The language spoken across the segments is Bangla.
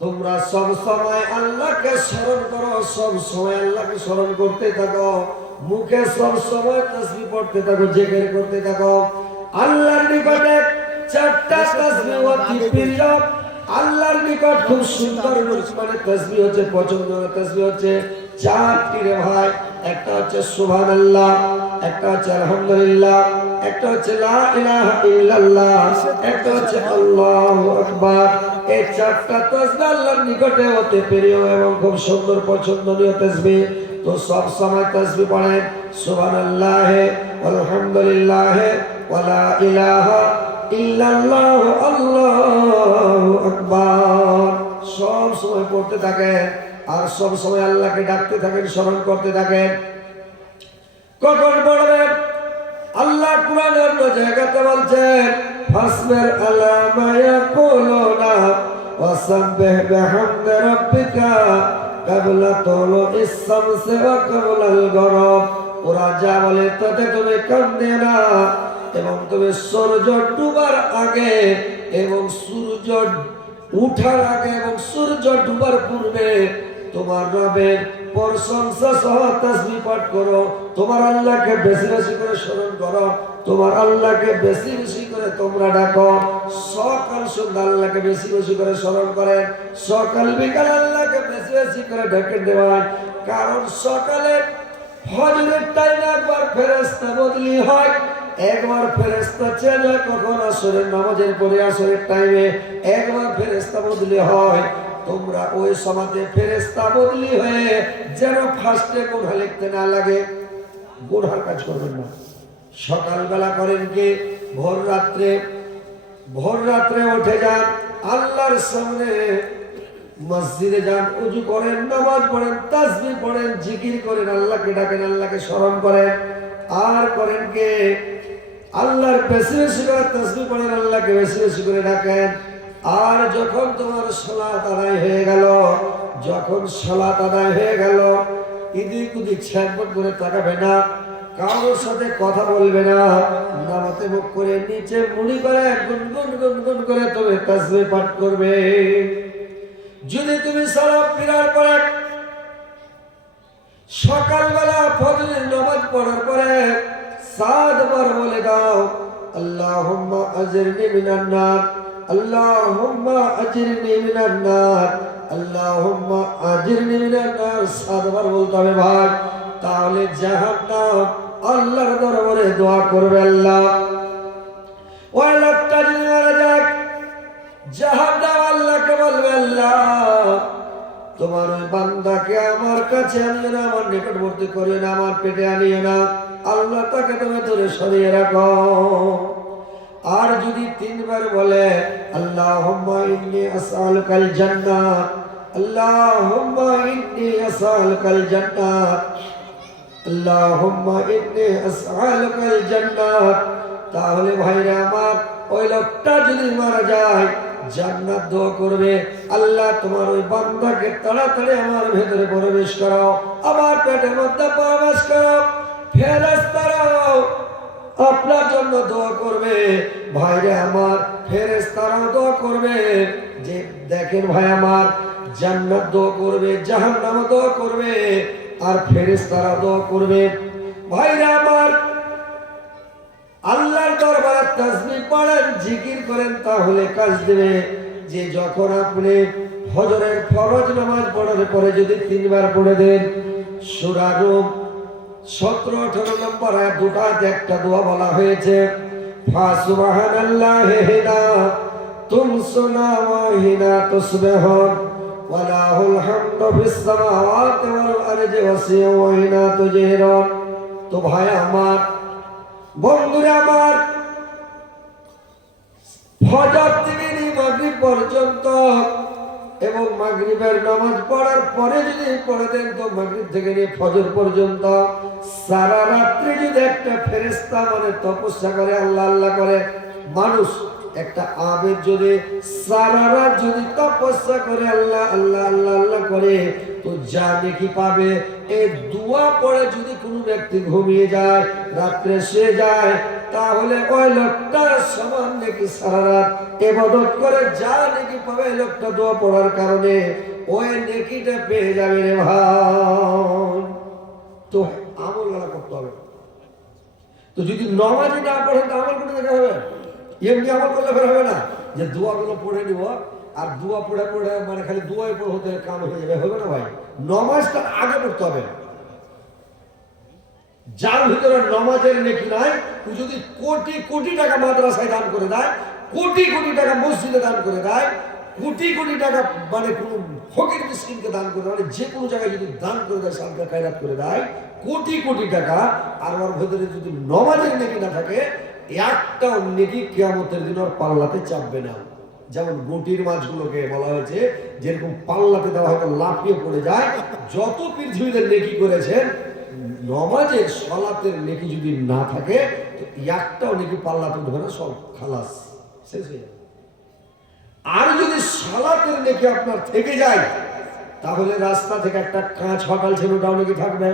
তোমরা সব সময় আল্লাহকে স্মরণ করো, সব সময় আল্লাহকে স্মরণ করতে থাকো, মুখে সব সময় তসবি পড়তে থাকো জেকের করতে থাকো। আল্লাহর নিকটে চারটা তসবি অতি প্রিয় আল্লাহর নিকট খুব সুন্দর মানে তসবি হচ্ছে, পছন্দ তসবি হচ্ছে। চারটি রে ভাই, একটা হচ্ছে সুবহানাল্লাহ, একটা হচ্ছে আলহামদুলিল্লাহ। একটা হচ্ছে লা ইলাহা ইল্লাল্লাহ, একটা হচ্ছে আল্লাহু আকবার। এই চারটা তাসবিহ আল্লাহর নিকটে হতে প্রিয় এবং খুব সুন্দর পছন্দনীয় তাসবিহ তো সব সময় তাসবিহ পড়েন, সুবহানাল্লাহ, আলহামদুলিল্লাহ ওয়ালা ইলাহা ইল্লাল্লাহ, আল্লাহু আকবার। সব সময় পড়তে থাকেন, আর সব সময় আল্লাহকে ডাকতে থাকেন, স্মরণ করতে থাকেন। কখন পড়বেন? আল্লাহ কোরআনের জায়গাতে বলছেন, ফাসবির আলা মা ইয়াকুলুনা ওয়াসাব্বিহ বিহামদি রাব্বিকা ক্বাবলা তুলুইস শামসি ওয়া ক্বাবলাল গরব ওরা যা বলে তাতে তুমি কান্দে না এবং তুমি সূর্য ডুবার আগে এবং সূর্য উঠার আগে এবং সূর্য ডুবার পূর্বে তোমার রবের প্রশংসা সহ তাসবিহ পাঠ করো। তোমার আল্লাহকে বেশি বেশি করে স্মরণ করো, তোমার আল্লাহকে বেশি বেশি করে তোমরা ডাকো। সকাল সন্ধ্যা আল্লাহকে বেশি বেশি করে স্মরণ করেন সকাল বিকাল আল্লাহকে বেশি বেশি করে ডেকে দেওয়ান কারণ সকালে ফজরের টাইমে একবার ফেরেস্তা বদলি হয়, একবার ফেরেস্তা চেঞ্জ হয়, কখন আসরের নামাজের পরে আসরের টাইমে একবার ফেরেস্তা বদলি হয়। তোমরা ওই সমাজে ফেরেস্তা বদলি হয়ে যেন ফার্স্টে গুণা লিখতে না লাগে। গুণার কাজ করবেন না। সকালবেলা করেন কি? ভোর রাত্রে ভোর রাত্রে উঠে যান, আল্লাহর সামনে মসজিদে যান, উজু করেন, নামাজ পড়েন, তাসবিহ পড়েন, জিকির করেন, আল্লাহকে ডাকেন, আল্লাহকে স্মরণ করেন। আর করেন কে? আল্লাহর বেশি বেশি করে তসবি পড়েন, আল্লাহকে বেশি বেশি করে ডাকেন। আর যখন তোমার সালাত আদায় হয়ে গেল, যখন সালাত আদায় হয়ে গেল উদিক ছ্যাকবট করে তাকাবে না, কারোর সাথে কথা বলবে না। নামাতে মুখ করে নিচে মুড়ি করে গুনগুন গুনগুন করে তবে পাঠ করবে। যদি তুমি সালাম ফিরার পরে, সকালবেলা ফজরের নামাজ পড়ার পরে সাতবার বলে দাও, আল্লাহুম্মা আজরনি মিনান নার, আল্লাহুম্মা আজরনি মিনান নার। আল্লাহুম্মা আজরনি মিনান নার সাতবার বলতে হবে ভাই, তাহলে জাহান্নাম আল্লাহর দরবারে দোয়া করবে আল্লাহ। ওই লোকটা যদি মারা যাক, জাহান্নাম আল্লাহকে বলবে আল্লাহ, তোমার ওই বান্দাকে আমার কাছে আনিও না, আমার নিকটবর্তী করিও না, আমার পেটে আনিও না, আল্লাহ তাকে তুমি ধরে সরিয়ে রাখো। আর যদি তিনবার বলে আল্লাহ ইন্নি আসআলুকাল জান্নাত, আল্লাহুম্মা ইন্নি আসআলুকাল জান্নাত, আল্লাহুম্মা ইন্নি আসআলুকাল জান্নাত, তাহলে ভাইরা আমার, ওই লোকটা যদি মারা যায়, জান্নাত দোয়া করবে। আল্লাহ তোমার ওই বান্দাকে তাড়াতাড়ি আমার ভেতরে প্রবেশ করাও, আমার পেটের মধ্যে প্রবেশ করো ফেরেশতারাও আপনার জন্য দোয়া করবে। ভাইরে আমার ফেরেশতারাও দোয়া করবে। যে দেখেন ভাই আমার, জান্নাত দোয়া করবে জাহান্নাম দোয়া করবে, আর ফেরেশতারা দোয়া করবে। ভাইরে আমার, আল্লাহর দরবারে তাসবিহ পড়েন, জিকির করেন, তাহলে কাজ দেবে। যে যখন আপনি হজরের ফরজ নামাজ পড়ার পরে যদি তিনবার পড়ে দেন সূরা রূম সতেরো, আঠারো নম্বর দুটাতে একটা দোয়া বলা হয়েছে ফাসুবহানাল্লাহি হিনা তুমসুনা ওয়া হিনা তুসবিহুন ওয়ালাহুল হামদু ফিস সামাওয়াতি ওয়াল আরদি ওয়াসিয়া ওয়া হিনা তুজহিরুন। তো আমার, বন্ধুরা আমার পর্যন্ত এবং মাগরিবের নামাজ পড়ার পরে যদি পড়ে দেন তো মাগরিব থেকে নিয়ে ফজর পর্যন্ত সারা রাত্রি যদি একটা ফেরেস্তা মানে তপস্যা করে, আল্লাহ আল্লাহ করে, মানুষ একটা আবেগ যদি সারা রাত যদি তপস্যা করে, আল্লাহ আল্লাহ আল্লাহ আল্লাহ করে, তো যা দেখি পাবে। এ দোয়া পড়ে যদি কোনো ব্যক্তি ঘুমিয়ে যায়, রাত্রে সে যায় তাহলে ওই লোকটার সমান নাকি সারা এবাদত করে যা নাকি পাবে লোকটা দোয়া পড়ার কারণে, ওই নেকিটা পেয়ে যাবে রে ভাই। তো আমল গলা করতে হবে। তো যদি নমাজি না পড়েন তো আমল করে দেখা হবে। এমনি আমল করলে ফের হবে না। যে দোয়াগুলো পড়ে নিব, আর দোয়া পড়ে পড়ে মানে খালি দোয়াই পড়ে হতে কাম হয়ে যাবে। হবে না ভাই। নমাজটা আগে পড়তে হবে। যার ভিতরে নমাজের নেকি নাই, ও যদি কোটি কোটি টাকা মাদ্রাসায় দান করে দেয়, কোটি কোটি টাকা মসজিদে দান করে দেয়, কোটি কোটি টাকা মানে কোনো ফকির মিসকিনকে দান করে মানে যে কোনো জায়গায় যদি দান করে দেয় সালকা কায়রাত করে দেয়, কোটি কোটি টাকা, আর ওর ভেতরে যদি নমাজের নেকি না থাকে একটা নেকি কেয়ামতের দিন ওর পাল্লাতে চাপবে না। যেমন গুটির মাছগুলোকে বলা হয়েছে, যেরকম পাল্লাতে দেওয়া হয়তো লাফিয়ে পড়ে যায়, যত পৃথিবীতে নেকি করেছেন নমাজের সলাতের নেকি যদি না থাকে, তো একটাও নেকি পাল্লাতে না, সব খালাস, শেষ হয়ে আর যদি সালাতের নেকি আপনার থেকে যায়, তাহলে রাস্তা থেকে একটা কাঁচ হটাল ছিল ওটাও নাকি থাকবে।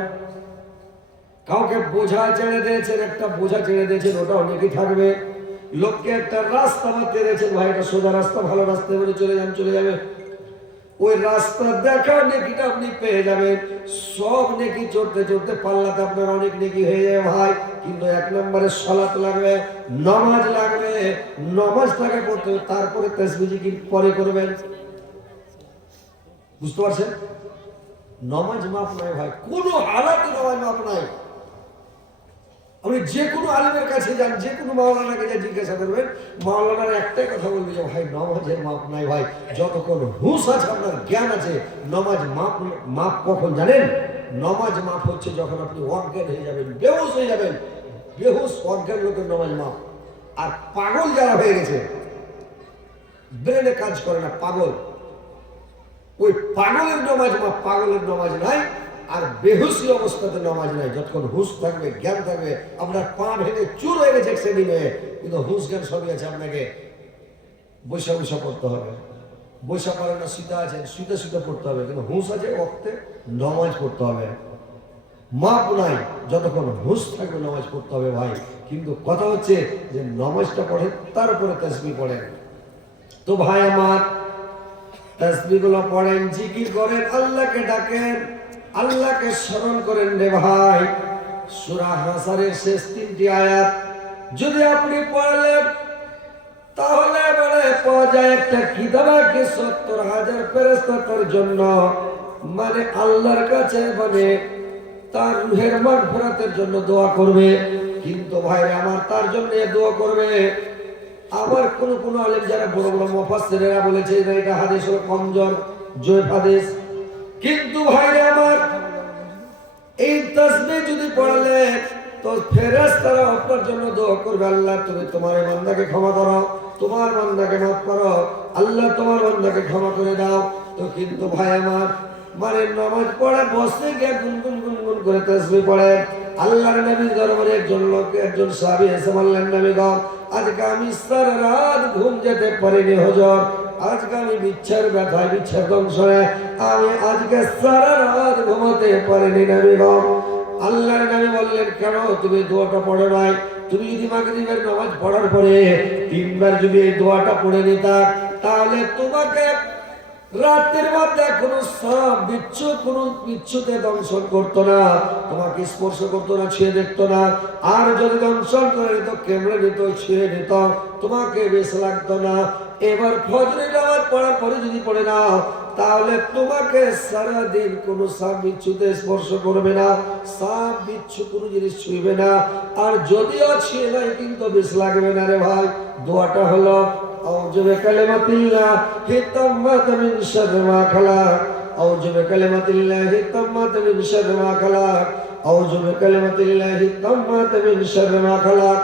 কাউকে বোঝা ছেড়ে দিয়েছেন, একটা বোঝা ছেড়ে দিয়েছেন, ওটাও নাকি থাকবে। লোককে একটা রাস্তা বাদ দিয়েছেন, ভাই, এটা সোজা রাস্তা, ভালো রাস্তা বলে চলে যান, চলে যাবে। ওই রাস্তা দেখা নেকিটা আপনি পেয়ে যাবেন। সব নেকি চড়তে চড়তে পাল্লাতে আপনার অনেক নেকি হয়ে যাবে ভাই। কিন্তু এক নম্বরে সলাত লাগবে, নমাজ লাগবে নমাজটাকে পড়তে হবে, তারপরে তসবিজি কি পরে করবেন। বুঝতে পারছেন? নমাজ মাপ নাই ভাই, কোনো হালাতে নমাজ মাপ নাই। আপনি যে কোনো আলিমের কাছে যান, যে কোনো মাওলানাকে যা জিজ্ঞাসা করবেন, মাওলানার একটাই কথা বলবে যে, ভাই, নমাজের মাপ নাই ভাই, যতক্ষণ হুঁশ আছে, আপনার জ্ঞান আছে, নমাজ মাপ মাপ কখন জানেন? নমাজ মাপ হচ্ছে যখন আপনি অজ্ঞান হয়ে যাবেন, বেহুশ হয়ে যাবেন। বেহুশ, অজ্ঞান লোকের নমাজ মাপ। আর পাগল যারা হয়ে গেছে, ব্রেনে কাজ করে না, পাগল। ওই পাগলের নমাজ মাপ, পাগলের নমাজ নাই আর বেহুসি অবস্থাতে নামাজ নাই। যতক্ষণ হুশ থাকবে, জ্ঞান থাকবে, আপনার পা ভেঙে চুর হয়ে গেছে মেয়ে কিন্তু হুশ জ্ঞান সবই আছে, আপনাকে বৈশা বৈশা পড়তে হবে। বৈশা পারে না, সীতা আছেন শীতে শীতে পড়তে হবে। কিন্তু হুঁশ আছে ওক্তে নামাজ পড়তে হবে। মাপ নাই যতক্ষণ হুঁশ থাকবে, নামাজ পড়তে হবে ভাই। কিন্তু কথা হচ্ছে যে নামাজটা পড়ে, তার উপরে তসবি পড়েন। তো ভাই আমার, তসবিগুলো পড়েন, জিকির করেন, আল্লাহকে ডাকেন। আল্লাহকে স্মরণ করেন রে ভাই। সুরা হাসারের শেষ তিনটি আয়াত, যদি আপনি পড়লেন, তাহলে মানে পাওয়া যায় একটা কিতাবাকে সত্তর হাজার ফেরেস্তার জন্য। মানে আল্লাহর কাছে মানে তার রুহের মান ফেরাতের জন্য দোয়া করবে। কিন্তু ভাই আমার তার জন্য দোয়া করবে। আবার কোন কোন আলেম যারা বড় বড় মফাসসিরেরা বলেছে এটা হাদিস কমজোর জয় হাদিস। কিন্তু ভাইরে আমার, এই তাসবিহ যদি পড়লে, তো ফেরেশতারা আপনার জন্য দোয়া করবে, আল্লাহ তুমি তোমার বান্দাকে ক্ষমা করো, তোমার বান্দাকে মাফ করো, আল্লাহ তোমার বান্দাকে ক্ষমা করে দাও। তো কিন্তু ভাই আমার মানে নামাজ পড়ে, বসে গিয়ে গুনগুন গুনগুন করে তসবি পড়ে। আল্লাহর নবীর দরবারে একজন লোক, একজন সাহাবী এসে বললেন, নবী গো, আজকে আমি সারা রাত ঘুম যেতে পারিনি, হজর। আজকে আমি বিচ্ছার ব্যথায় বিচ্ছার দংশনে আমি আজকে সারা রাত ঘুমাতে পারিনি নবী গো। আল্লাহর নবী বললেন, কেন? তুমি দোয়াটা পড়ো নাই। তুমি যদি মাগরিবের নামাজ পড়ার পরে তিনবার যদি এই দোয়াটা পড়ে নিতা, তাহলে তোমাকে রাতের মধ্যে কোনো সাপ বিচ্ছু, কোনো বিচ্ছুতে দংশন করতো না, তোমাকে স্পর্শ করতো না, ছুঁয়ে দেখতো না। আর যদি দংশন করে নিত কেমড়ে নিত, ছুঁয়ে নিত, তোমাকে বেশ লাগতো না। এবার ফজরের নামাজ পড়ার পরে যদি পড়ে না তাহলে তোমাকে সারাদিন কোনো সাপ বিচ্ছুতে স্পর্শ করবে না, সাপ বিচ্ছু কোনো জিনিস ছুঁবে না। আর যদিও ছুঁয়ে নাই, কিন্তু বেশ লাগবে না রে ভাই। দোয়াটা হলো অজবে কালেমাতিল্লা হিতাম্মাত মিন শাররি মা খালাক। অজবে কালেমাতিল্লা হিতাম্মাত মিন শাররি মা খালাক। অজবে কালেমাতিল্লা হিতাম্মাত মিন শাররি মা খালাক।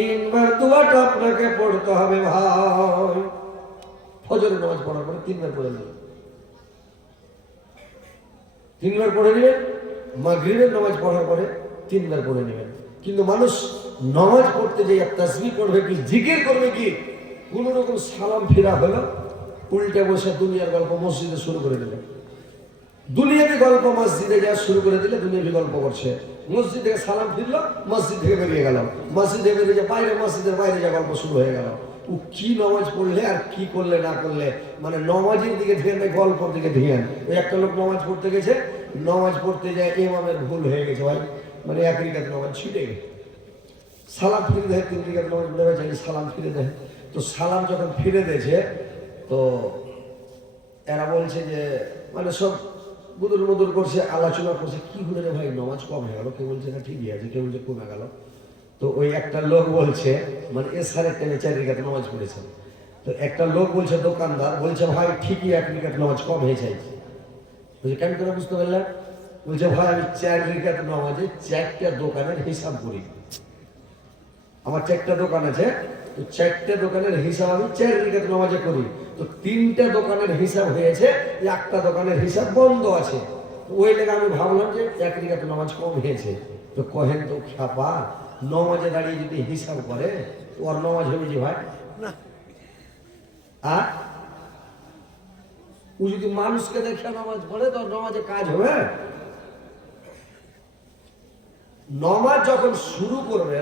তিনবার দোয়াটা আপনাকে পড়তে হবে ভাই। ফজরের নামাজ পড়ার পরে তিনবার পড়ে নেবেন। তিনবার পড়ে নেবেন, মাগরিবের নামাজ পড়ার পরে তিনবার পড়ে নেবেন। কিন্তু মানুষ নামাজ পড়তে যে তাসবি পড়বে কি, জিকির করবে কি? কোন রকম সালাম ফেরা হলো, উল্টে বসে দুনিয়ার গল্প মসজিদে শুরু করে দিল। দুনিয়াবি গল্প মসজিদে যা শুরু করে দিলে দুনিয়াবি গল্প করছে। মসজিদ থেকে সালাম ফিরলো মসজিদ থেকে বেরিয়ে গেল মসজিদ থেকে বেরিয়ে বাইরে মসজিদের বাইরে যা গল্প শুরু হয়ে গেল। ও কি নামাজ পড়লে আর কি করলে, না করলে? মানে নমাজের দিকে ধ্যান নেই, গল্পর দিকে ধ্যান। ওই একটা লোক নামাজ পড়তে গেছে, নামাজ পড়তে যায় ইমামের ভুল হয়ে গেছে, ভাই। মানে এক রিকাত নামাজ ছিটে গেছে। সালাম ফিরে দেয়, তিন রিকাত নামাজ গেছে সালাম ফিরে দেয়। তো সালাম যখন ফিরে দিয়েছে, তো এরা বলছে যে মানে সব বুদুর মুদুর করছে আলোচনা করছে, কি হলো রে ভাই? নামাজ কম হয়ে গেল কেউ বলছে, না, ঠিকই আছে। কেউ বলছে, কমে গেল। তো ওই একটা লোক বলছে মানে এ সাড়ে টেনে চার রিকাত নামাজ পড়েছে। তো একটা লোক বলছে, দোকানদার, বলছে, ভাই, ঠিকই এক রিকাত নামাজ কম হয়ে যাইছে বলছে, কেন করে বুঝতে পারলেন? বলছে, ভাই, আমি চার রিকাত নামাজে চারটা দোকানের হিসাব করি। আমার চারটা দোকান আছে, তো চারটে দোকানের হিসাব আমি চার রিকাত নামাজে করি। তো তিনটা দোকানের হিসাব হয়েছে, একটা দোকানের হিসাব বন্ধ আছে। ওই লেগে আমি ভাবলাম যে এক রিকাত নামাজ কম হয়েছে। তো কহেন তো খ্যাপা, নমাজে দাঁড়িয়ে যদি হিসাব করে ওর নমাজ হবে যে ভাই? না। আর? ও যদি মানুষকে দেখে নামাজ পড়ে, তো নমাজে কাজ হবে? নমাজ যখন শুরু করবে,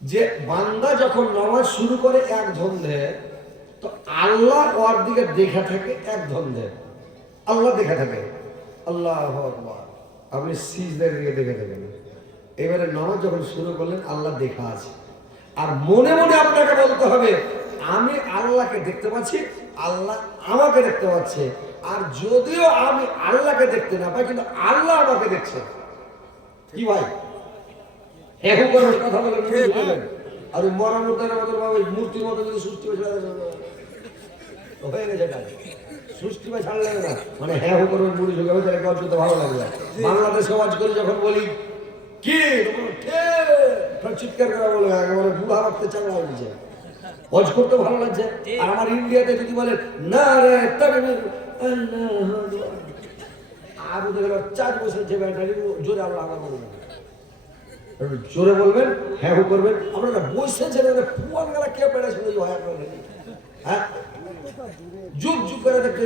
যে বান্দা যখন নামাজ শুরু করে এক ধন্দে তো আল্লাহ ওর দিকে দেখা থাকে এক ধন্দে আল্লাহ দেখা থাকে। আল্লাহ। আপনি সিজদের দিকে দেখে থাকেন। এবারে নামাজ যখন শুরু করলেন আল্লাহ দেখা আছে। আর মনে মনে আপনাকে বলতে হবে আমি আল্লাহকে দেখতে পাচ্ছি আল্লাহ আমাকে দেখতে পাচ্ছে। আর যদিও আমি আল্লাহকে দেখতে না পাই কিন্তু আল্লাহ আমাকে দেখছে। কি ভাই? এখন কথা বলে আর মতো ভাবে মূর্তির মতো যদি সৃষ্টি হয়ে হয়ে গেছে ছাড়লে না। মানে হ্যাঁ করবেন ভালো লাগবে করে যখন বলি, কি? করতে ভালো লাগছে। আর আমার ইন্ডিয়াতে যদি বলেন না রে চার বছর যে জোরে বলবেন জোরে বলবেন হ্যাঁ হু করবেন। আপনারা বসেছেন মানে পুয়ান গেলা কে আপনারা হ্যাঁ? যুগ যুগ করে দেখতে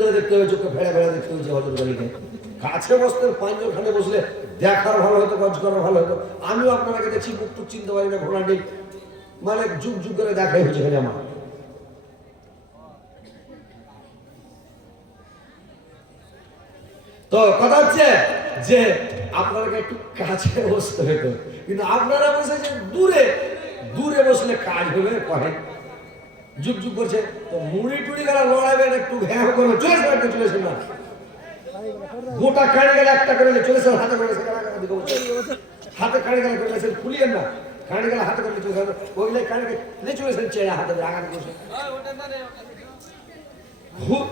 ধরে দেখতে হবে চোখে দেখতে হজর গলিকে কাছে বসলে দেখার ভালো হতো, কাজ করার ভালো হতো। আমিও দেখছি মুখ টুক চিনতে পারি না মানে যুগ যুগ করে দেখাই হচ্ছে এখানে আমার। তো কথা হচ্ছে যে আপনাকে একটু কাছে বসতে হতো। কিন্তু আপনারা বসেছেন দূরে দূরে বসলে কাজ হবে কহে যুগ যুগ করছে। তো মুড়ি টুড়ি গেলা লড়াইবেন একটু হ্যাঁ করবে চলে একটু চলে আসবেন না। গোটা কাড়ি গেলে একটা করে চলে আসবেন হাতে করে হাতে কাড়ি গেলে করে আসেন খুলিয়েন না। কাড়ি গেলে হাতে করে চলে আসবেন ওইগুলো কাড়ি গেলে চলে আসেন চেয়ে হাতে করে বসে ভূ-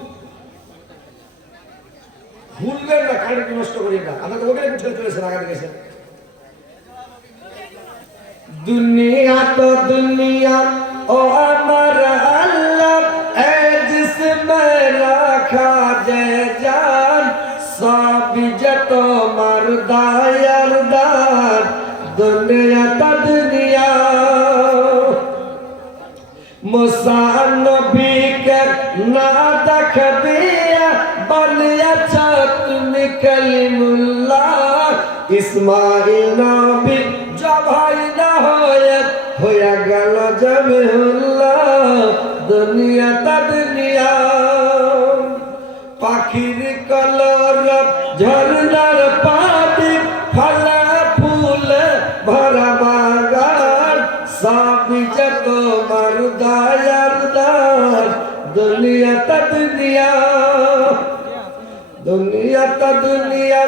ভুলবেন না কারেন্ট নষ্ট করি না। আমরা তো ওখানে উঠে চলেছেন আগামী গেছেন দুনিয়া তো দুনিয়া ও আমার আল্লাহ এ জিসমে রাখা যে জান সব যত মরদায়ার দান, দুনিয়া তা দুনিয়া। মুসানবীকে না দেখ দিয়া বলিয়াছ, তুমি কলিমুল্লাহ ইসমাইল নবী গেল জমিউল্লাহ, দুনিয়া তা দুনিয়া। পাখির কলর, ঝর্ণার পানি ফলা ফুল ভরা বাগান। সব যত মরদায়ার দার দুনিয়া তা দুনিয়া। দুনিয়া তা দুনিয়া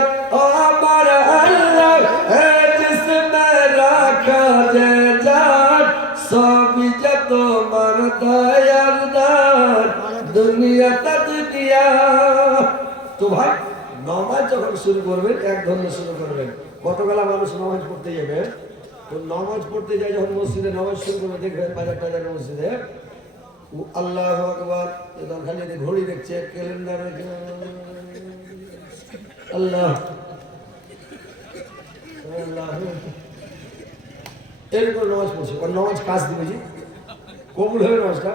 তা ভাই, নমাজ যখন শুরু করবেন, এক ধরনের শুরু করবেন। কতবেলা মানুষ নামাজ পড়তে যাবে। তো নামাজ পড়তে যায় যখন মসজিদে, নামাজ শুরু করবে দেখবেন বাজার মসজিদে। আল্লাহ ঘড়ি দেখছে ক্যালেন্ডার আল্লাহ। এরকম নামাজ পড়ছে। ওর নামাজ কাজ দিবে কবুল হবে নামাজটা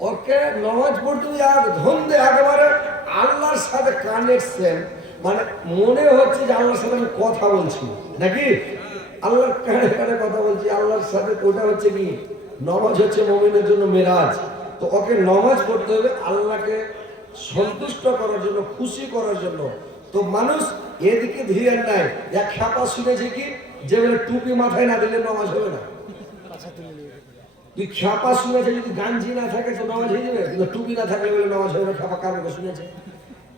ওকে, নামাজ পড়তে এক ধন্দে একেবারে আল্লাহর সাথে কানেকশন মানে মনে হচ্ছে যে আল্লাহর সাথে আমি কথা বলছি। নাকি? আল্লাহর কানে কানে কথা বলছি, আল্লাহর সাথে ওটা হচ্ছে কি? নমাজ হচ্ছে মমিনের জন্য মেরাজ। তো ওকে নমাজ পড়তে হবে আল্লাহকে সন্তুষ্ট করার জন্য, খুশি করার জন্য। তো মানুষ এদিকে ধীরে নাই এক খ্যাপা শুনেছে কি? যে বলে টুপি মাথায় না দিলে নমাজ হবে না। তুই খ্যাপা শুনেছে, যদি গাঞ্জি না থাকে তো নামাজ হয়ে যাবে? কিন্তু টুপি না থাকলে বলে নামাজ হবে না খ্যাপা কার মুখে শুনেছে?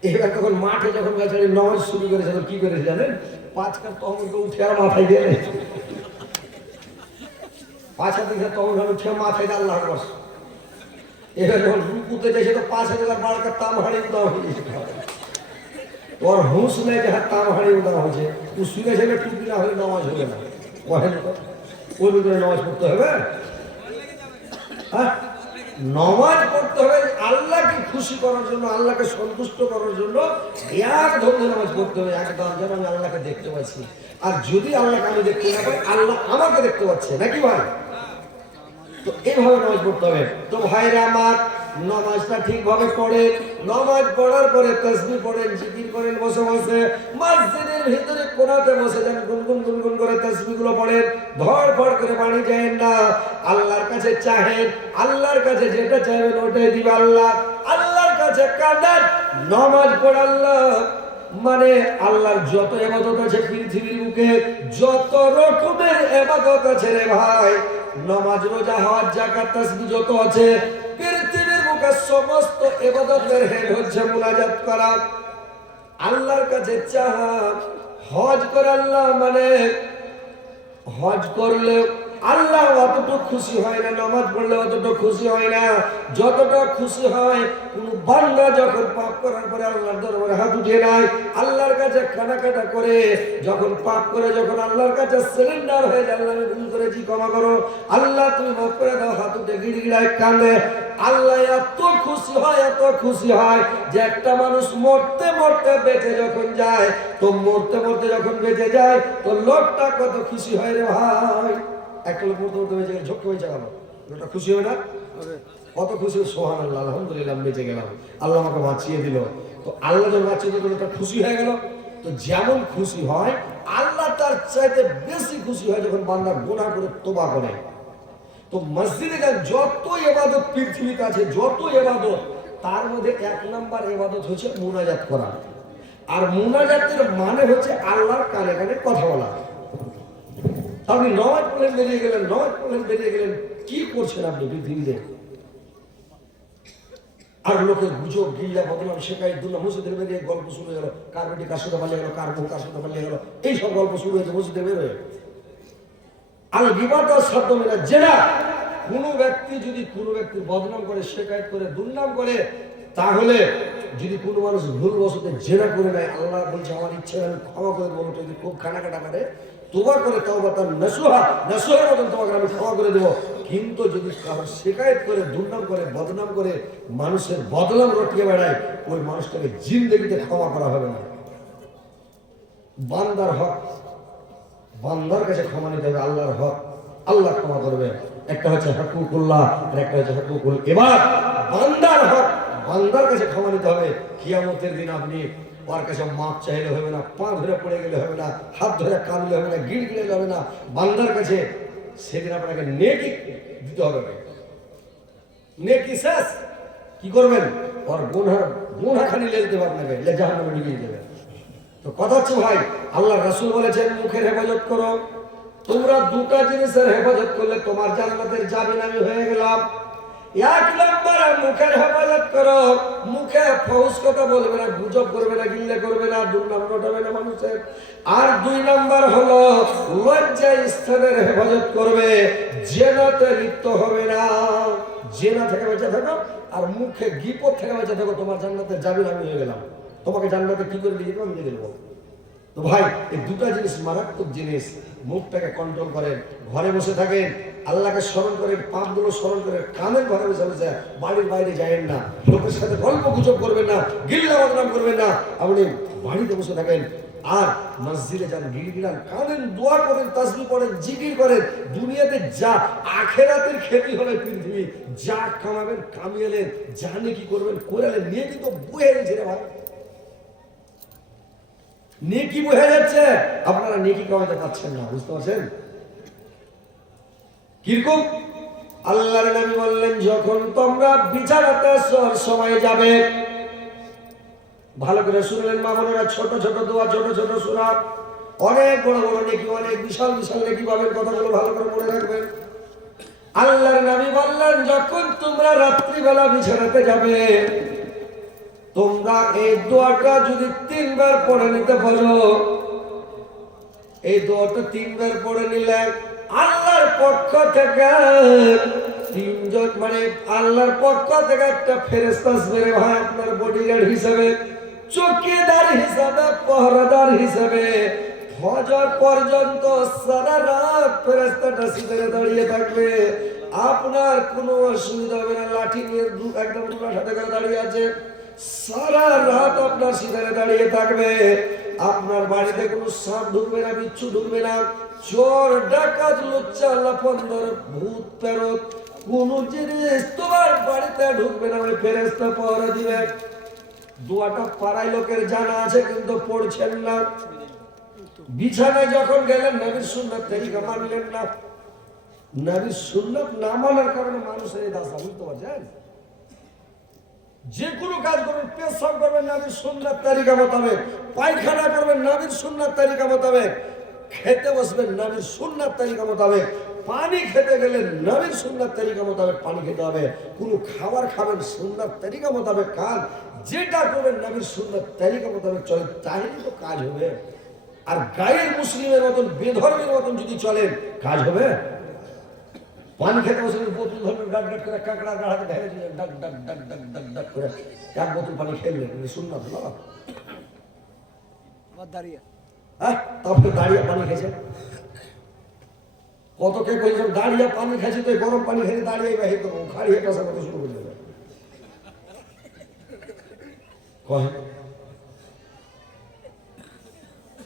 এবার তখন মাঠে যখন বেচারি নামাজ শুরু করেছে, তখন কি করেছে জানেন? পাঁচ কাপ তহমকে উঠে আর মাথায় দিয়ে। পাঁচ হাতে তখন উঠে মাথায় দিয়ে আল্লাহ বস এবার যখন রুকুতে যাইছে তো পাঁচ হাতে বার কাপ তাম হারিয়ে দেওয়া হয়ে গেছে। তোর হুঁশ নেই যে হাত তাম হারিয়ে দেওয়া হয়েছে। তুই শুনেছে টুপি না হলে নামাজ হবে না। কহেন তো ওই করে নামাজ পড়তে হবে? হ্যাঁ? নমাজ পড়তে হবে আল্লাহকে খুশি করার জন্য, আল্লাহকে সন্তুষ্ট করার জন্য এক ধরনের নামাজ পড়তে হবে। একদম যেন আমি আল্লাহকে দেখতে পাচ্ছি। আর যদি আল্লাহকে আমি দেখতে না পাই, আল্লাহ আমাকে দেখতে পাচ্ছে। নাকি ভাই? তো এইভাবে নামাজ পড়তে হবে। তো ভাইরা আমার নামাজটা ঠিকভাবে পড়েন। নামাজ পড়ার পরে তসবি পড়েন, জিকির করেন, বসে বসে। মসজিদের ভিতরে কোনাতে বসে যান গুনগুন গুনগুন করে তসবিগুলো পড়েন। ধর ফড় করে পানি যায় না। আল্লাহর কাছে চাহেন। আল্লাহর কাছে যেটা চাইবেন ওটাই দিবে আল্লাহ। আল্লাহর কাছে কাঁদেন নামাজ পড় আল্লাহ। মানে আল্লাহর যত এবাদত আছে পৃথিবীর বুকে, যত রকমের এবাদত আছে রে ভাই। নামাজ, রোজা, হজ, যাকাত তাসবিহ যত আছে বুকে সমস্ত এবাদতের হেড হচ্ছে মুনাজাত করা। আল্লাহর কাছে চাহা হজ করে আল্লাহ মানে হজ করলে আল্লাহ অতটুকু খুশি হয় না, নামাজ পড়লে অতটুকু খুশি হয় না। যতটা খুশি হয়, কোন বান্দা যখন পাপ করার পরে আল্লাহর দরবারে হাত উঠে নেয়, আল্লাহর কাছে কাটা করে, যখন পাপ করে যখন আল্লাহর কাছে সিলিন্ডার হয়ে যায়, আল্লাহ ভুল করেছি, ক্ষমা করো। আল্লাহ, তুমি মাফ করে দাও, হাত উঠে গিড়গিড়ায় কান্দে আল্লাহ এত খুশি হয়, এত খুশি হয় যে একটা মানুষ মরতে মরতে বেঁচে যখন যায়, তো মরতে মরতে যখন বেঁচে যায়, তো লোকটা কত খুশি হয় রে ভাই। একটা লোক মরতে বেঁচে গেলে ঝক্কি গেল লোকটা খুশি হবে না? কত খুশি সোহান আল্লাহ আলহামদুলিল্লাহ বেঁচে গেলাম। আল্লাহ আমাকে বাঁচিয়ে দিল। তো আল্লাহ যখন বাঁচিয়ে দিল লোকটা খুশি হয়ে গেল। তো যেমন খুশি হয় আল্লাহ তার চাইতে বেশি খুশি হয় যখন বান্দা গুনাহ করে তোবা করে। তো মসজিদে যান যত এবাদত পৃথিবীতে আছে যত এবাদত তার মধ্যে এক নাম্বার এবাদত হচ্ছে মোনাজাত করা। আর মুনাজাতের মানে হচ্ছে আল্লাহর কানে কানে কথা বলা। আপনি নমাজ পড়লেন বেরিয়ে গেলেন নমাজ পড়লেন বেরিয়ে গেলেন, কি করছেন আপনি পৃথিবীতে আর লোকের গুজব, গিল্লা, বদনাম শেখাই দুল্লা মসজিদের বেরিয়ে গল্প শুরু হয়ে গেল, কার বেটি কার সাথে পালিয়ে গেল, কার বউ কার সাথে পালিয়ে গেল, এইসব গল্প শুরু হয়েছে মসজিদে বেরোয় আল বিবাদ শব্দ মেলা জেনা কোনো ব্যক্তি যদি কোনো ব্যক্তি বদনাম করে, শেখায়ত করে, দুর্নাম করে, তাহলে যদি কোনো মানুষ ভুল বসতে জেনা করে নেয়, আল্লাহ বলছে, আমার ইচ্ছে আমি ক্ষমা করে দেবো যদি খুব কানাকাটা করে। তোমার করে তাও বা তার নসুহা, নসুহার মতন তোমাকে আমি ক্ষমা করে দেবো। কিন্তু যদি কারও শেখায়ত করে, দুর্নাম করে, বদনাম করে, মানুষের বদনাম রটিয়ে বেড়ায়, ওই মানুষটাকে জিন্দগিতে ক্ষমা করা হবে না। বান্দার হক, বান্দার কাছে ক্ষমা নিতে হবে, আল্লাহর হক, আল্লাহ ক্ষমা করবে। একটা হচ্ছে হাকুকুল্লাহ, আর একটা হচ্ছে হাকুকুল এবার বান্দার হক, বান্দার কাছে ক্ষমা নিতে হবে। কিয়ামতের দিন আপনি ওর কাছে মাপ চাইলে হবে না, পা ধরে পড়ে গেলে হবে না, হাত ধরে কাঁদলে হবে না, গিড় গিড়ে হবে না, বান্দার কাছে সেদিন আপনাকে নেকি দিতে হবে। নেকি শেষ। কি করবেন? ওর গুনহা খালি লেগে দেবে আপনাকে লেজাহার নামে ঢুকিয়ে দেবে। তো কথা হচ্ছে ভাই আল্লাহ রাসূল বলেছেন, মুখের হেফাজত করো। তোমরা দুটা জিনিসের হেফাজত করলে তোমার জান্নাতের জামিন আমি হয়ে গেলাম। এক নম্বর মুখের হেফাজত করো। মুখে ফৌস কথা বলবে না, গুজব করবে না, গিল্লে করবে না দুর্নাম রটাবে না মানুষের। আর দুই নম্বর হলো, লজ্জা স্থানের হেফাজত করবে, জেনাতে লিপ্ত হবে না। জেনা থেকে বেঁচে থাকো, আর মুখে গিপত থেকে বেঁচে থাকো, তোমার জান্নাতের জামিন আমি হয়ে গেলাম। তোমাকে জান্নাতে কি করে দিয়ে আমি দিয়ে দেবো। তো ভাই, এই দুটা জিনিস মারাত্মক জিনিস। মুখটাকে কন্ট্রোল করেন ঘরে বসে থাকেন আল্লাহকে স্মরণ করেন পাপগুলো স্মরণ করেন কানের ঘরে বসে বসে বাড়ির বাইরে যায়েন না, লোকের সাথে গল্প গুজব করবেন না গিল্লা বদনাম করবেন না, আপনি বাড়িতে বসে থাকেন। আর মসজিদে যান গিড় গিড়ান কানেন দোয়া করেন, তাসবি পড়েন, জিকির করেন, দুনিয়াতে যা, আখেরাতের ক্ষতি হবে পৃথিবী, যা কামাবেন, কামিয়েলেন জানে কি করবেন করে নিয়ে কিন্তু বয়ে গেছে ভাই। নেকি বোঝা যাচ্ছে। আপনারা নেকি কামাইতে পারছেন না, বুঝতে পারছেন? কীরকম? আল্লাহর নবী বললেন, যখন তোমরা বিচারাতে সময় যাবে। ভালো করে শুনলেন মা বোনেরা, ছোট ছোট দোয়া, ছোট ছোট সুরা। অনেক বড় বড় নেকি, অনেক বিশাল বিশাল নেকি পাবেন, কথাগুলো ভালো করে মনে রাখবেন। আল্লাহর নবী বললেন, যখন তোমরা রাত্রিবেলা বিছানাতে যাবে তোমরা এই দোয়াটা যদি তিনবার পড়ে নিতে পারো, এই দোয়াটা তিনবার পড়ে নিলে আল্লাহর পক্ষ থেকে তিনজন মানে আল্লাহর পক্ষ থেকে একটা ফেরেস্তা আসবে রে ভাই, আপনার বডিগার্ড হিসাবে, চৌকিদার হিসাবে, পহরাদার হিসাবে। ফজর পর্যন্ত সারা রাত ফেরেস্তাটা সিধারে দাঁড়িয়ে থাকবে। আপনার কোনো অসুবিধা হবে না, লাঠি নিয়ে একদম সাথে দাঁড়িয়ে আছে। সারা রাত আপনার সিধারে দাঁড়িয়ে থাকবে। আপনার বাড়িতে কোনো সাপ ঢুকবে না, বিচ্ছু ঢুকবে না। চোর, ডাকাত, লুচ্চা, লাফন্দর, ভূত পেরত কোন জিনিস তোমার বাড়িতে ঢুকবে না ওই ফেরেস্তা পাওয়া দিবে। দুয়াটা পাড়ায় লোকের জানা আছে, কিন্তু পড়ছেন না। বিছানায় যখন গেলেন, নবীর সুন্নাত তরিকা মানলেন না। নবীর সুন্নাত না মানার কারণে মানুষের এই দাসা বুঝতে পারছেন? যে কোনো কাজ করবেন, পেশাব করবেন, নাবির সুন্নাত তালিকা মোতাবেক। পায়খানা করবেন, নাবির সুন্নাত তালিকা মোতাবেক। খেতে বসবেন, নাবির সুন্নাত তালিকা মোতাবেক। পানি খেতে গেলে নবীর সুন্নাত তালিকা মোতাবেক পানি খেতে হবে। কোনো খাবার খাবেন, সুন্নাত তালিকা মোতাবেক কাজ যেটা করবেন, নবীর সুন্নাত তালিকা মোতাবেক চলে তাহলে তো কাজ হবে। আর গায়ের মুসলিমের মতন, বেধর্মের মতন যদি চলেন কাজ হবে? পানি খেতে বসে বোতল ধরবেন ডাক ডাক করে কাঁকড়া গাড়াতে ঢেলে দিলেন ডাক ডাক ডাক ডাক ডাক ডাক করে এক বোতল পানি খেললেন এটা শুনলাম না আবার দাঁড়িয়ে হ্যাঁ তারপরে দাঁড়িয়ে পানি খেয়েছে কত কে কইছেন দাঁড়িয়ে পানি খাইছে তো এই গরম পানি খেলে দাঁড়িয়ে বাহির করব খাড়িয়ে কাঁচা কথা শুরু করে দেবে কহে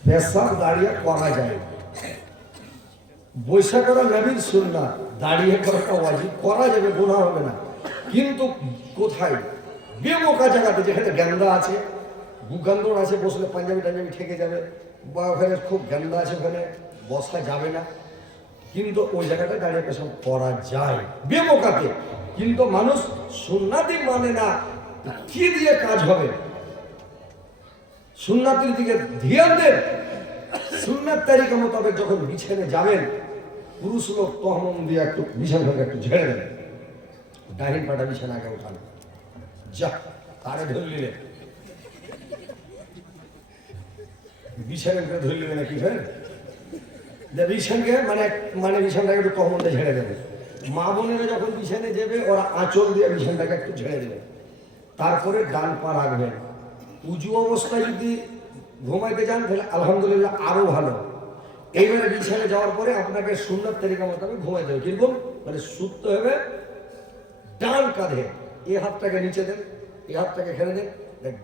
পেশাব দাঁড়িয়ে করা যায় না। বৈশা করা নবীর সুন্না দাঁড়িয়ে করাটা ওয়াজিব, করা যাবে গুণা হবে না। কিন্তু কোথায়? বেমোকা জায়গাতে যেখানে গ্যান্দা আছে গুগান্দর আছে, বসলে পাঞ্জাবি টাঞ্জাবি ঠেকে যাবে। বা ওখানে খুব গ্যান্দা আছে ওখানে, বসা যাবে না। কিন্তু ওই জায়গাটায় দাঁড়িয়ে পেছন করা যায় বেমোকাতে কিন্তু মানুষ সুন্নাতি মানে না কি দিয়ে কাজ হবে? সুন্নাতের দিকে ধ্যান দেন। সুন্নাত তারিখা মোতাবেক যখন বিছানে যাবেন পুরুষ লোক তহমম দিয়ে একটু বিছানাটাকে একটু ঝেড়ে দেবে। ডাহিন পাটা বিছানাকে উঠান যা, তারে ধরলিলে বিছানাকে ধরলিলে নাকি ফের যে বিছানকে মানে মানে বিছানটাকে একটু তহমমটা ঝেড়ে দেবে। মা বোনেরা যখন বিছানে যাবে, ওরা আঁচল দিয়ে বিছানটাকে একটু ঝেড়ে দেবে। তারপরে ডান পা রাখবেন উজু অবস্থায় যদি ঘুমাইতে যান, তাহলে আলহামদুলিল্লাহ আরও ভালো। এইবারে বিছানে যাওয়ার পরে আপনাকে সুন্দর তরিকা মোতাবেক ঘুমাইতে হবে। কীরকম মানে সুপ্ত হবে ডান কাঁধে। এই হাতটাকে নিচে দেন, এই হাতটাকে খেলে দেন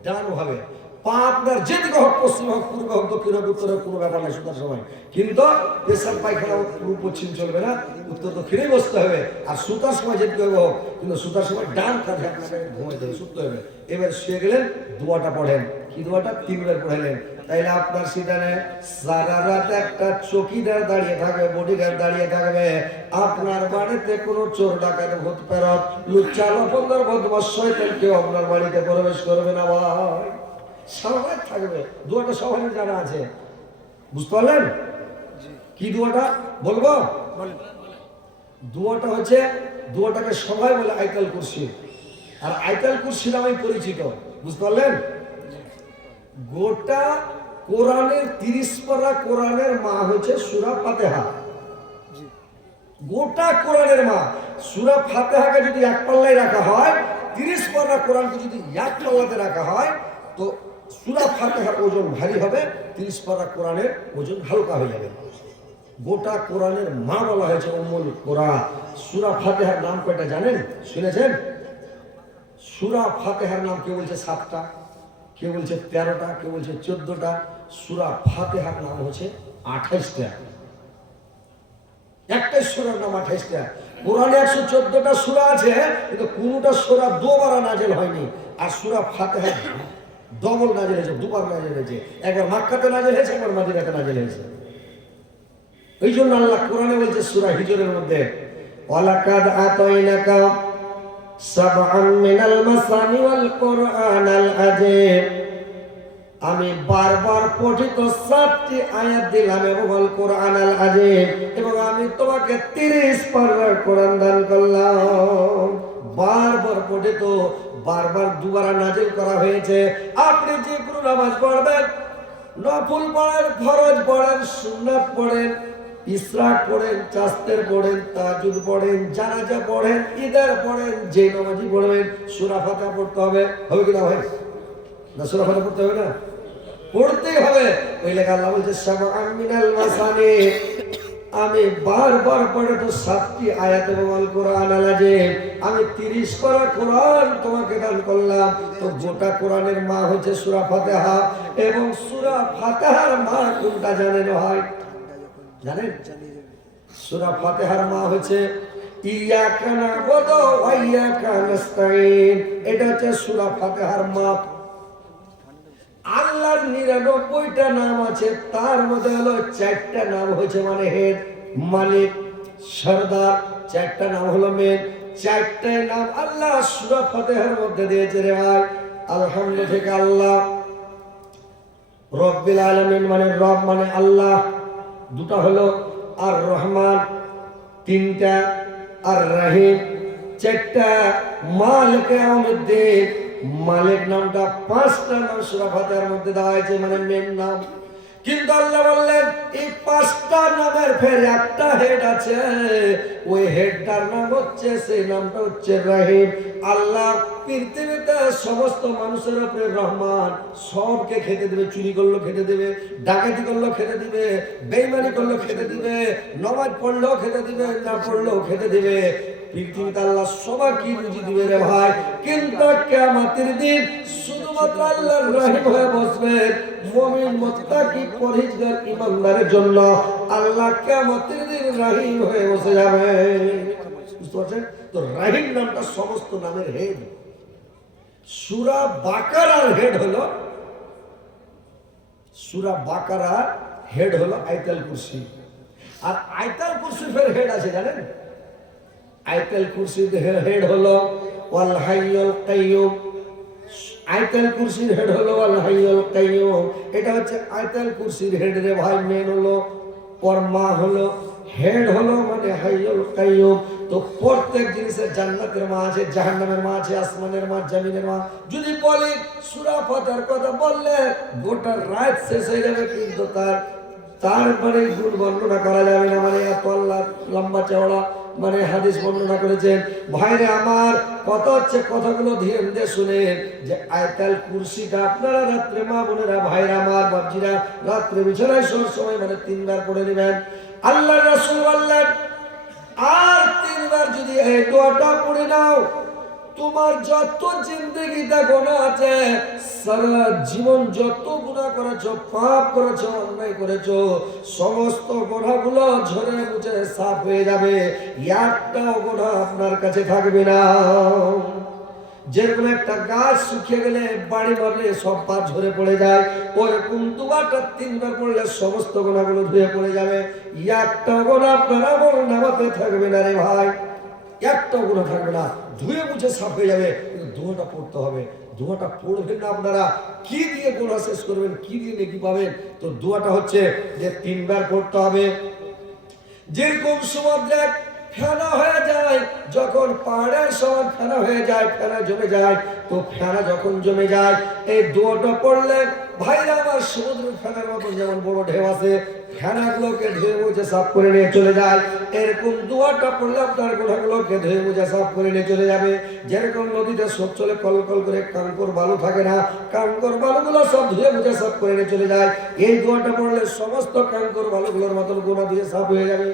ডান ভাবে। পা আপনার যেদিকে হোক, পশ্চিম হোক, পূর্ব হোক, দক্ষিণ হোক, উত্তর হোক, কোনো ব্যাপার নাই, সুতার সময় কিন্তু পেশাব, পায়খানা পূর্ব পশ্চিম চলবে না, উত্তর, দক্ষিণেই বসতে হবে। আর সুতার সময় যেদিকে হবে, হোক, কিন্তু সুতার সময় ডান কাঁধে আপনাকে ঘুমাইতে হবে, সুপ্ত হবে এবার শুয়ে গেলেন, দোয়াটা পড়েন। কি দোয়াটা? তিনবার পড়াইলেন তাইলে আপনার সেখানে সারা রাত একটা চকিদার দাঁড়িয়ে থাকবে বডিগার্ড দাঁড়িয়ে থাকবে। আপনার বাড়িতে কোনো চোর ডাকাত ভূত পেরত লুচ্চা লফন্দর বদমাস শয়তান কেউ আপনার বাড়িতে প্রবেশ করবে না ভাই। সবাই থাকবে। দুয়াটা সবাই জানা আছে। বুঝতে পারলেন? কি দুয়াটা? বলব? দুয়াটা হচ্ছে দুয়াটাকে সবাই বলে আইতাল কুরসি। আর আইতাল কুরসি নামে পরিচিত। বুঝতে পারলেন? গোটা কোরআনের তিরিশ পারা কোরআনের মা হচ্ছে সুরা ফাতেহা। গোটা কোরআনের মা। সুরা ফাতেহাকে যদি এক পাল্লায় রাখা হয় তিরিশ পারা কোরআনকে যদি এক পাল্লাতে রাখা হয় তো সুরা ফাতেহার ওজন ভারী হবে তিরিশ পারা কোরআনের ওজন হালকা হয়ে যাবে। গোটা কোরআনের মা বলা হয়েছে অমল কোরআন। সুরা ফাতেহার নাম কয়টা জানেন? শুনেছেন? সুরা ফাতেহার নাম কেউ বলছে সাতটা? কেউ বলছে তেরোটা? কেউ বলছে চোদ্দটা? সুরা ফাতেহার নাম হচ্ছে আঠাইশটা একটাই সুরার নাম আঠাইশটা কোরআনে একশো চোদ্দটা সুরা আছে, কিন্তু কোনোটা সুরা দোবারা নাজেল হয়নি। আর সুরা ফাতেহা ডবল নাজেল হয়েছে, দুবার নাজেল হয়েছে। একবার মাক্কাতে নাজেল হয়েছে, একবার মাদিনাতে নাজেল হয়েছে। এই জন্য আল্লাহ কোরআনে বলছে সূরা হিজরের মধ্যে, ওয়ালাকাদ আতাইনাকা সাবআন মিনাল মাসানি ওয়াল কুরআনাল আযীম আমি বারবার পঠিত সাতটি আয়াত দিলাম এবং আল কোরআন আল আজিম, এবং আমি তোমাকে তিরিশ পারার কোরআন দান করলাম। বারবার পঠিত, বারবার দুবার নাজিল করা হয়েছে। আপনি যে কোনো নামাজ পড়বেন, নফুল পড়েন, ফরজ পড়েন, সুন্নাত পড়েন ইসরাক পড়েন, চাস্তের পড়েন, তাজুদ পড়েন, জানাজা পড়েন, ঈদের পড়েন, যে নামাজি পড়বেন সুরাফাতা পড়তে হবে। হবে কিনা ভাই? না সুরা ফাতা পড়তে হবে না? পড়তেই হবে। ওই লেখা আল্লাহ বলছে, সাবআন মিনাল মাসানি। আমি বারবার পড়ে তো সাতটি আয়াত এবং আল কোরআন আলাজে আমি তিরিশ করা কোরআন তোমাকে দান করলাম। তো গোটা কোরআনের মা হচ্ছে সুরা ফাতেহা এবং সুরা ফাতেহার মা কোনটা জানেন হয় জানেন? সুরা ফাতেহার মা হচ্ছে, ইয়াকা নাবুদু ওয়া ইয়াকা নাস্তাইন এটা হচ্ছে সুরা ফাতেহার মা। আল্লাহর নিরানব্বইটা নাম আছে, তার মধ্যে হলো চারটা নাম হয়েছে মানে হেড, মালিক, সর্দার, চারটা নাম হলো মেন চারটায় নাম আল্লাহ সুরা ফাতেহার মধ্যে দিয়েছে রে ভাই। আলহামদুলিল্লাহ থেকে আল্লাহ। রব্বিল আলামিন মানে রব মানে আল্লাহ, দুটা হলো আর রহমান, তিনটা আর রাহিম, চারটা মালিক আহমদ্দিন মালিক নামটা পাঁচটা নাম সুরা ফাতিহার মধ্যে দেওয়া হয়েছে মানে মেন নাম। কিন্তু আল্লাহ বললেন, এই পাঁচটা নামের ফের একটা হেড আছে। ওই হেডটার নাম হচ্ছে, সেই নামটা হচ্ছে রহিম। আল্লাহ পৃথিবীতে সমস্ত মানুষের উপরে রহমান। সবকে খেতে দেবে, চুরি করল খেতে দেবে, ডাকাতি করল খেতে দিবে, বেইমানি করল খেতে দিবে, নমাজ পড়লেও খেতে দিবে, না পড়লেও খেতে দিবে। পৃথিবীতে আল্লাহ সবাইকে রুজি দিবে রে ভাই। কিন্তু কিয়ামতের দিন শুধুমাত্র আল্লাহর রহিম হয়ে বসবেন মুমিন, মুত্তাকি, পরহেজগার ইমানদারের জন্য আল্লাহ কিয়ামতের দিন রহিম হয়ে বসে যাবে। বুঝতে পারছেন? তো রহিম নামটা সমস্ত নামের হেড সূরা বাকারার হেড হলো, সূরা বাকারার হেড হলো আইতাল কুরসি। আর আইতাল কুরসি ফের হেড আছে জানেন? আইতাল কুরসির হেড হলো ওয়াল হাইয়ুল কাইয়ুম আইতাল কুরসির হেড হলো ওয়াল হাইয়ুল কাইয়ুম এটা হচ্ছে আইতাল কুরসির হেড রে ভাই মেন হলো ওর মা হলো, হেড হলো মানে হাইয়ুল কাইয়ুম তো প্রত্যেক জিনিসের জান্নাতের মা আছে, জাহান্নামের মা আছে, আসমানের মা, জমিনের মা। যদি বলি সূরা ফাতিহার কথা বললে গোটা রাত শেষ হয়ে যাবে, কিন্তু তার তারপরে গুণ বর্ণনা করা যাবে না। মানে এত লম্বা চওড়া। মানে হাদিস বর্ণনা করেছেন, ভাইরে আমার, কথা হচ্ছে কথাগুলো ধীরে ধীরে শুনেন, যে আয়তাল কুরসিটা আপনারা রাত্রে মা বোনেরা, ভাইরা আমার বাবজিরা রাত্রে বিছানায় শোয়ার সময় মানে তিনবার করে নেবেন। আল্লাহ রাসূল বললেন, আর তিনবার যদি দোয়াটা পড়ে নাও তোমার যত জিন্দগিতে গোনা আছে, সারা জীবন যত গুণা করেছ, পাপ করেছ, অন্যায় করেছ, সমস্ত গোনাগুলো ঝরে মুছে সাফ হয়ে যাবে। একটাও গোনা আপনার কাছে থাকবে না। যেরকম একটা গাছ শুকিয়ে গেলে, বাড়ি মারলে সব পা ঝরে পড়ে যায়। ওরকম দুবারটা, তিনবার পড়লে সমস্ত গোনাগুলো ধুয়ে পড়ে যাবে। একটা গোনা আপনার আমল নামাতে থাকবে না রে ভাই। একটা গুণা থাকবে না। ধুয়ে মুছে সাফ হয়ে যাবে, কিন্তু ধোঁয়াটা পড়তে হবে। ধোঁয়াটা পড়বেন না আপনারা। কি দিয়ে গোনা শেষ করবেন, কি দিয়ে নেকি পাবেন? তো দোয়াটা হচ্ছে যে তিনবার পড়তে হবে। যেরকম সমুদ্রের ফেনা হয়ে যায়। যখন পাহাড়ের সমান ফেনা হয়ে যায়, ফেনা জমে যায়, তো ফেনা যখন জমে যায়, এই দোয়াটা পড়লে ভাইরা, আমার সমুদ্রের ফেনার মতো যেমন বড় ঢেউ আছে, ফেনাগুলোকে ধুয়ে মুছে সাফ করে নিয়ে চলে যায়। এরকম দোয়াটা পড়লে আপনার গোড়াগুলোকে ধুয়ে মুছে সাফ করে নিয়ে চলে যাবে। যেরকম নদীতে সব চলে কল কল করে কাঙ্কর বালু থাকে না, কাঙ্কর বালুগুলো সব ধুয়ে মুছে সাফ করে নিয়ে চলে যায়। এই দোয়াটা পড়লে সমস্ত কাঙ্কর বালুগুলোর মতন গোনা দিয়ে সাফ হয়ে যাবে।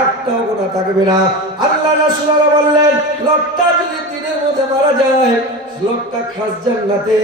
একটাও গোনা থাকবে না। আল্লাহ রাসূলুল্লাহ বললেন লোকটা যদি দিনের মধ্যে মারা যায় লোকটা খাস জান্নাতে,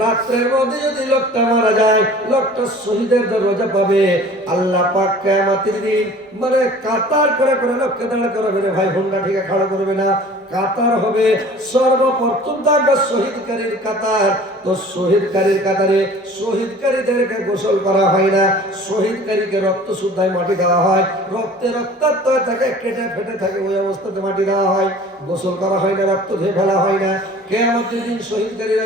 রাত্রের মধ্যে যদি লোকটা মারা যায়, লোকটা শহীদের দরজা পাবে। আল্লাহ পাক কিয়ামতের দিন মানে কাতার করে করে লোককে দাঁড়া করাবে রে ভাই, হোন্ডা ঠিক খাড়া করবে না। কাতার হবে সর্বপ্রথম থাকবে শহীদকারীর কাতার। তো শহীদকারীর কাতারে শহীদকারীদেরকে গোসল করা হয় না। শহীদকারীকে রক্ত শুদ্ধায় মাটি দেওয়া হয়। রক্তে রক্তাক্ত হয়ে থাকে, কেটে ফেটে থাকে, ওই অবস্থাতে মাটি দেওয়া হয়। গোসল করা হয় না, রক্ত ধুয়ে ফেলা হয় না। কে আমাদের দিন শহীদকারীরা